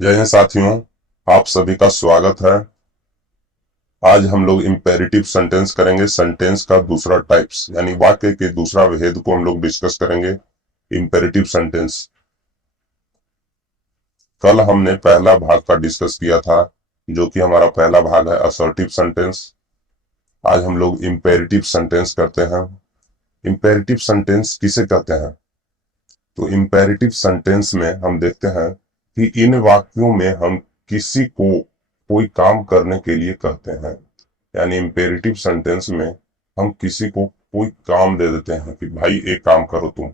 जय हिंद साथियों, आप सभी का स्वागत है। आज हम लोग इंपेरेटिव सेंटेंस करेंगे। सेंटेंस का दूसरा टाइप्स यानी वाक्य के दूसरा भेद को हम लोग डिस्कस करेंगे। इंपेरेटिव सेंटेंस कल हमने पहला भाग का डिस्कस किया था, जो कि हमारा पहला भाग है असर्टिव सेंटेंस। आज हम लोग इंपेरेटिव सेंटेंस करते हैं। इंपेरेटिव सेंटेंस किसे कहते हैं? तो इंपेरेटिव सेंटेंस में हम देखते हैं कि इन वाक्यों में हम किसी को कोई काम करने के लिए कहते हैं। यानी इंपेरेटिव सेंटेंस में हम किसी को कोई काम दे देते हैं कि भाई एक काम करो तुम,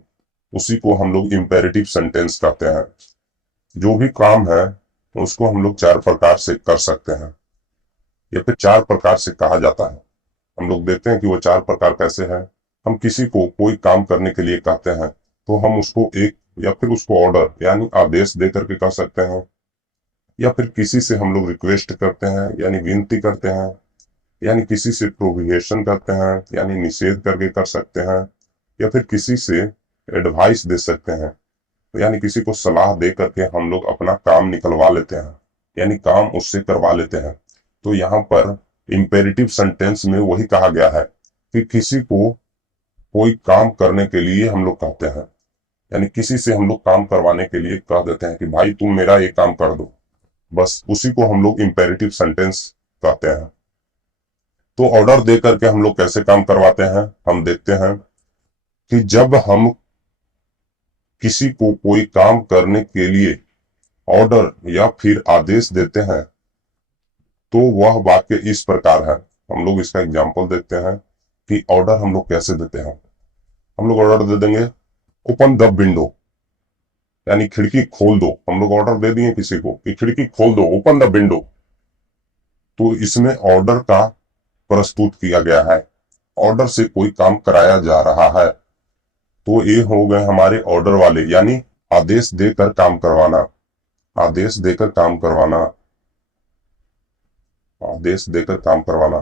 उसी को हम लोग इंपेरेटिव सेंटेंस कहते हैं। जो भी काम है उसको हम लोग चार प्रकार से कर सकते हैं या फिर चार प्रकार से कहा जाता है। हम लोग देखते हैं कि वो चार प्रकार कैसे हैं। हम किसी को कोई काम करने के लिए कहते हैं तो हम उसको एक या फिर उसको ऑर्डर यानी आदेश दे करके कह सकते हैं, या फिर किसी से हम लोग रिक्वेस्ट करते हैं यानी विनती करते हैं, यानी किसी से प्रोहिबिशन करते हैं यानी निषेध करके कर सकते हैं, या फिर किसी से एडवाइस दे सकते हैं यानी किसी को सलाह दे करके हम लोग अपना काम निकलवा लेते हैं यानी काम उससे करवा लेते हैं। तो यहाँ पर इंपेरेटिव सेंटेंस में वही कहा गया है कि किसी को कोई काम करने के लिए हम लोग कहते हैं, यानी किसी से हम लोग काम करवाने के लिए कह देते हैं कि भाई तुम मेरा ये काम कर दो, बस उसी को हम लोग इंपेरेटिव सेंटेंस कहते हैं। तो ऑर्डर दे करके हम लोग कैसे काम करवाते हैं, हम देखते हैं कि जब हम किसी को कोई काम करने के लिए ऑर्डर या फिर आदेश देते हैं तो वह वाक्य इस प्रकार है। हम लोग इसका एग्जाम्पल देखते हैं कि ऑर्डर हम लोग कैसे देते हैं। हम लोग ऑर्डर दे देंगे ओपन द विंडो, यानी खिड़की खोल दो। हम लोग ऑर्डर दे दिए किसी को कि खिड़की खोल दो, ओपन द विंडो। तो इसमें ऑर्डर का प्रस्तुत किया गया है, ऑर्डर से कोई काम कराया जा रहा है। तो ये हो गए हमारे ऑर्डर वाले, यानी आदेश देकर काम करवाना, आदेश देकर काम करवाना, आदेश देकर काम करवाना,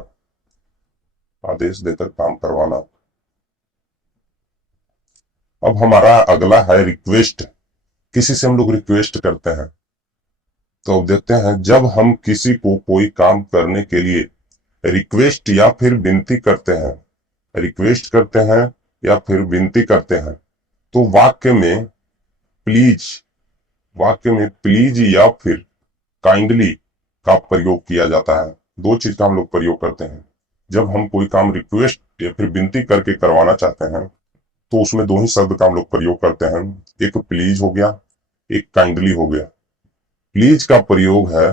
आदेश देकर काम करवाना। अब हमारा अगला है रिक्वेस्ट। किसी से हम लोग रिक्वेस्ट करते हैं। तो अब देखते हैं जब हम किसी को कोई काम करने के लिए रिक्वेस्ट या फिर विनती करते हैं, रिक्वेस्ट करते हैं या फिर विनती करते हैं, तो प्लीज वाक्य में प्लीज या फिर काइंडली का प्रयोग किया जाता है। दो चीज का हम लोग प्रयोग करते हैं। जब हम कोई काम रिक्वेस्ट या फिर विनती करके करवाना चाहते हैं तो उसमें दो ही शब्द का हम लोग प्रयोग करते हैं। एक प्लीज हो गया, एक काइंडली हो गया। प्लीज का प्रयोग है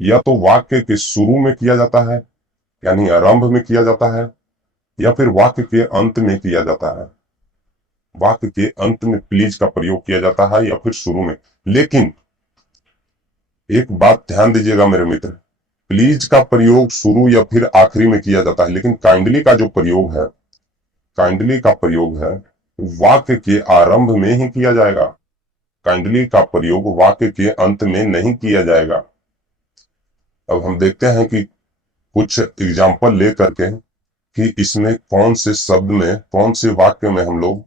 या तो वाक्य के शुरू में किया जाता है यानी आरंभ में किया जाता है, या फिर वाक्य के अंत में किया जाता है। वाक्य के अंत में प्लीज का प्रयोग किया जाता है या फिर शुरू में। लेकिन एक बात ध्यान दीजिएगा मेरे मित्र, प्लीज का प्रयोग शुरू या फिर आखिरी में किया जाता है, लेकिन काइंडली का जो प्रयोग है, काइंडली का प्रयोग है वाक्य के आरंभ में ही किया जाएगा। काइंडली का प्रयोग वाक्य के अंत में नहीं किया जाएगा। अब हम देखते हैं कि कुछ एग्जाम्पल ले करके कि इसमें कौन से शब्द में, कौन से वाक्य में हम लोग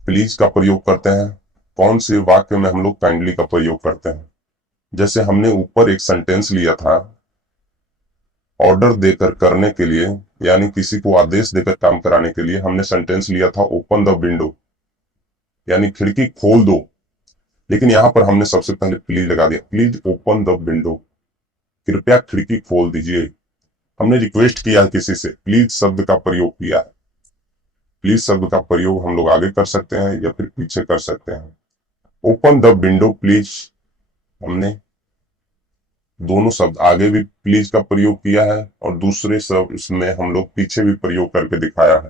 प्लीज का प्रयोग करते हैं, कौन से वाक्य में हम लोग काइंडली का प्रयोग करते हैं। जैसे हमने ऊपर एक सेंटेंस लिया था, ऑर्डर देकर करने के लिए यानी किसी को आदेश देकर काम कराने के लिए हमने सेंटेंस लिया था ओपन द विंडो, यानी खिड़की खोल दो। लेकिन यहां पर हमने सबसे पहले प्लीज लगा दिया, प्लीज ओपन द विंडो, कृपया खिड़की खोल दीजिए। हमने रिक्वेस्ट किया किसी से, प्लीज शब्द का प्रयोग किया है। प्लीज शब्द का प्रयोग हम लोग आगे कर सकते हैं या फिर पीछे कर सकते हैं। ओपन द विंडो प्लीज, हमने दोनों शब्द आगे भी प्लीज का प्रयोग किया है और दूसरे शब्द इसमें हम लोग पीछे भी प्रयोग करके दिखाया है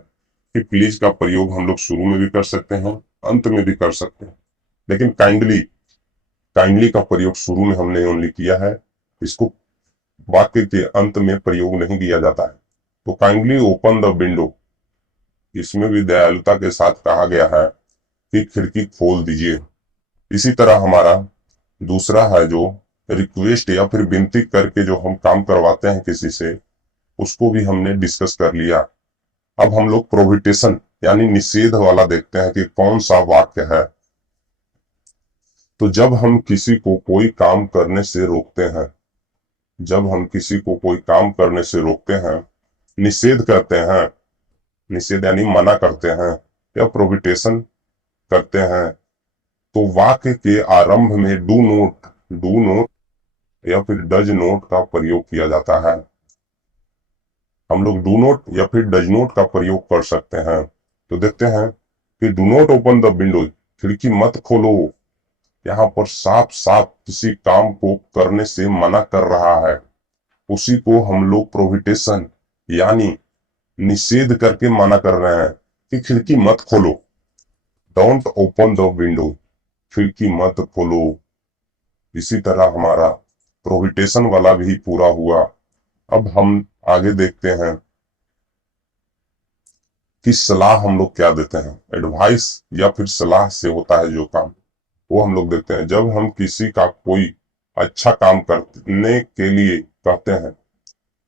कि प्लीज का प्रयोग हम लोग शुरू में भी कर सकते हैं, अंत में भी कर सकते हैं। लेकिन काइंडली, काइंडली का प्रयोग शुरू में हमने ओनली किया है, इसको वाक्य के अंत में प्रयोग नहीं किया जाता है। तो काइंडली ओपन द विंडो, इसमें भी दयालुता के साथ कहा गया है कि खिड़की खोल दीजिए। इसी तरह हमारा दूसरा है जो रिक्वेस्ट या फिर विनती करके जो हम काम करवाते हैं किसी से, उसको भी हमने डिस्कस कर लिया। अब हम लोग प्रोहिबिशन यानी निषेध वाला देखते हैं कि कौन सा वाक्य है। तो जब हम किसी को कोई काम करने से रोकते हैं, जब हम किसी को कोई काम करने से रोकते हैं, निषेध करते हैं, निषेध यानी मना करते हैं या प्रोहिबिटेशन करते हैं, तो वाक्य के आरंभ में डू नोट या फिर डज नोट का प्रयोग किया जाता है। हम लोग डू नोट या फिर डज नोट का प्रयोग कर सकते हैं। तो देखते हैं कि do not open the window, खिड़की मत खोलो, यहाँ पर साफ साफ किसी काम को करने से मना कर रहा है, उसी को हम लोग प्रोहिबिटेशन यानी निषेध करके मना कर रहे हैं कि खिड़की मत खोलो। डोंट ओपन द विंडो, खिड़की मत खोलो। इसी तरह हमारा प्रोहिबिटेशन वाला भी पूरा हुआ। अब हम आगे देखते हैं कि सलाह हम लोग क्या देते हैं। एडवाइस या फिर सलाह से होता है जो काम, वो हम लोग देखते हैं। जब हम किसी का कोई अच्छा काम करने के लिए कहते हैं,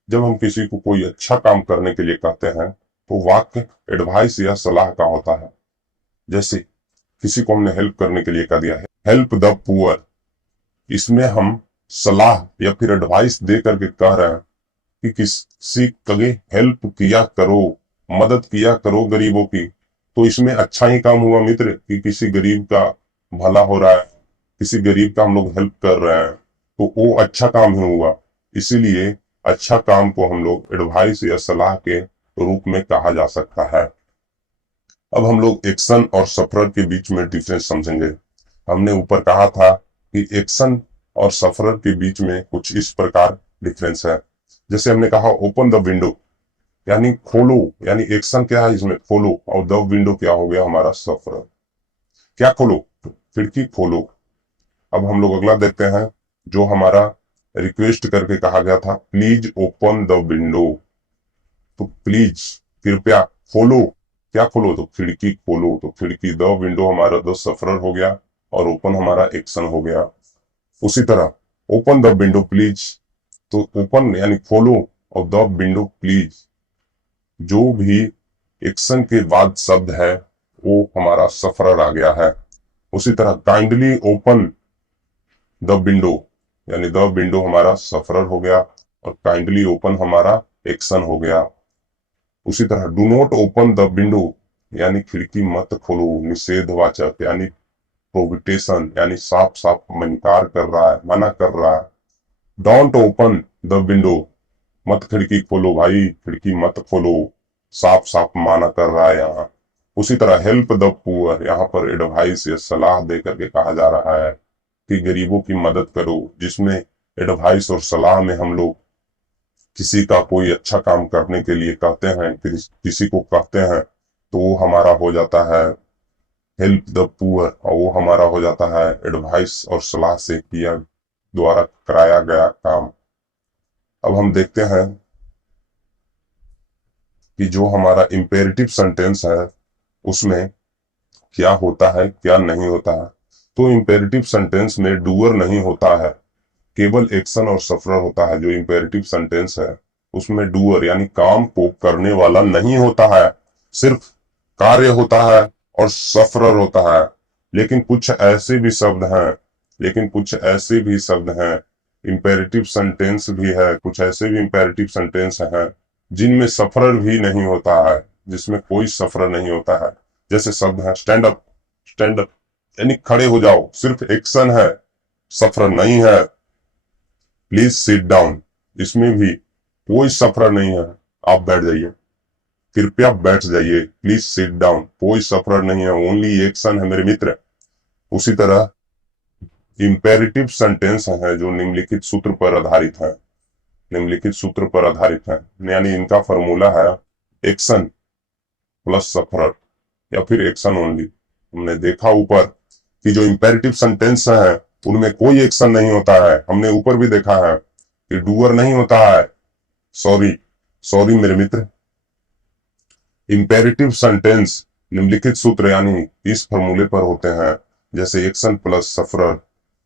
जब हम किसी को कोई अच्छा काम करने के लिए कहते हैं, तो वाक्य एडवाइस या सलाह का होता है। जैसे किसी को हमने हेल्प करने के लिए कह दिया है, हेल्प द पुअर, इसमें हम सलाह या फिर एडवाइस दे करके कह रहे हैं कि किसी कगे हेल्प किया करो, मदद किया करो गरीबों की। तो इसमें अच्छा ही काम हुआ मित्र कि किसी गरीब का भला हो रहा है, किसी गरीब का हम लोग हेल्प कर रहे हैं, तो वो अच्छा काम ही हुआ। इसीलिए अच्छा काम को हम लोग एडवाइस या सलाह के रूप में कहा जा सकता है। अब हम लोग एक्शन और सफरर के बीच में डिफरेंस समझेंगे। हमने ऊपर कहा था कि एक्शन और सफरर के बीच में कुछ इस प्रकार डिफरेंस है। जैसे हमने कहा ओपन द विंडो यानी खोलो, यानी एक्शन क्या है इसमें, खोलो, और द विंडो क्या हो गया हमारा सफरर। क्या खोलो, खिड़की खोलो। अब हम लोग अगला देखते हैं जो हमारा रिक्वेस्ट करके कहा गया था, प्लीज ओपन द विंडो। तो प्लीज कृपया खोलो, क्या खोलो, तो खिड़की खोलो। तो खिड़की द विंडो हमारा द सफरर हो गया और ओपन हमारा एक्शन हो गया। उसी तरह ओपन द विंडो प्लीज, तो ओपन यानी खोलो और द विंडो प्लीज, जो भी एक्शन के बाद शब्द है वो हमारा सफरर आ गया है। उसी तरह काइंडली ओपन द विंडो यानी द विंडो हमारा सफरर हो गया और काइंडली ओपन हमारा एक्शन हो गया। उसी तरह do not open the window यानी खिड़की मत खोलो, निषेधवाचक यानी प्रोहिबिटेशन यानी साफ साफ इनकार कर रहा है, मना कर रहा है। डोंट ओपन द विंडो, मत खिड़की खोलो भाई, खिड़की मत खोलो, साफ साफ माना कर रहा है यहाँ। उसी तरह हेल्प द पुअर, यहाँ पर एडवाइस या सलाह दे करके कहा जा रहा है कि गरीबों की मदद करो, जिसमें एडवाइस और सलाह में हम लोग किसी का कोई अच्छा काम करने के लिए कहते हैं, किसी को कहते हैं, तो वो हमारा हो जाता है हेल्प द पुअर और वो हमारा हो जाता है एडवाइस और सलाह से किया द्वारा कराया गया काम। अब हम देखते हैं कि जो हमारा इंपेरेटिव सेंटेंस है उसमें क्या होता है क्या नहीं होता है। तो इंपेरेटिव सेंटेंस में डूअर नहीं होता है, केवल एक्शन और सफरर होता है। जो इंपेरेटिव सेंटेंस है उसमें डूअर यानी काम को करने वाला नहीं होता है, सिर्फ कार्य होता है और सफरर होता है। लेकिन कुछ ऐसे भी शब्द हैं, इंपेरेटिव सेंटेंस भी है, कुछ ऐसे भी इंपेरेटिव सेंटेंस हैं जिनमें सफरर भी नहीं होता है, जिसमें कोई सफरर नहीं होता है। जैसे शब्द है स्टैंड अप, स्टैंड अप यानी खड़े हो जाओ, सिर्फ एक्शन है, सफरर नहीं है। प्लीज सिट डाउन, इसमें भी कोई सफरर नहीं है, आप बैठ जाइए, कृपया बैठ जाइए, प्लीज सिट डाउन, कोई सफरर नहीं है, ओनली एक्शन है मेरे मित्र। उसी तरह इंपेरेटिव सेंटेंस है जो निम्नलिखित सूत्र पर आधारित है, यानी इनका फॉर्मूला है एक्शन प्लस सफरर या फिर एक्शन ओनली। हमने देखा ऊपर कि जो इंपेरेटिव सेंटेंस है उनमें कोई एक्शन नहीं होता है। हमने ऊपर भी देखा है कि डूअर नहीं होता है, सॉरी मेरे मित्र। इंपेरेटिव सेंटेंस निम्नलिखित सूत्र यानी इस फॉर्मूले पर होते हैं, जैसे एक्शन प्लस सफरर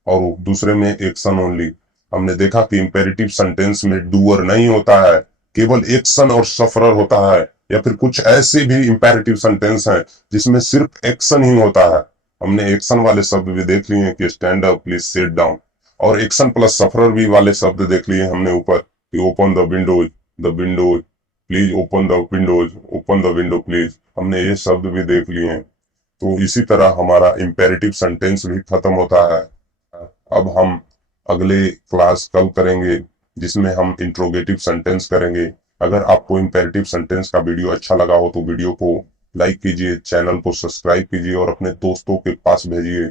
और दूसरे में एक्शन ओनली। हमने देखा कि इंपेरेटिव सेंटेंस में डूअर नहीं होता है, केवल एक्शन और सफरर होता है। या फिर कुछ ऐसे भी इंपेरेटिव सेंटेंस हैं जिसमें सिर्फ एक्शन ही होता है, हमने एक्शन वाले शब्द भी देख लिए कि stand up, please sit down, और एक्शन प्लस सफरर भी वाले शब्द देख लिए हमने ऊपर कि open the Windows please, open the window please, हमने ये शब्द भी देख लिए हैं। तो इसी तरह हमारा इंपेरेटिव सेंटेंस भी खत्म होता है। अब हम अगले क्लास कल करेंगे जिसमें हम इंट्रोगेटिव सेंटेंस करेंगे। अगर आपको इंपेरेटिव सेंटेंस का वीडियो अच्छा लगा हो तो वीडियो को लाइक कीजिए, चैनल को सब्सक्राइब कीजिए और अपने दोस्तों के पास भेजिए।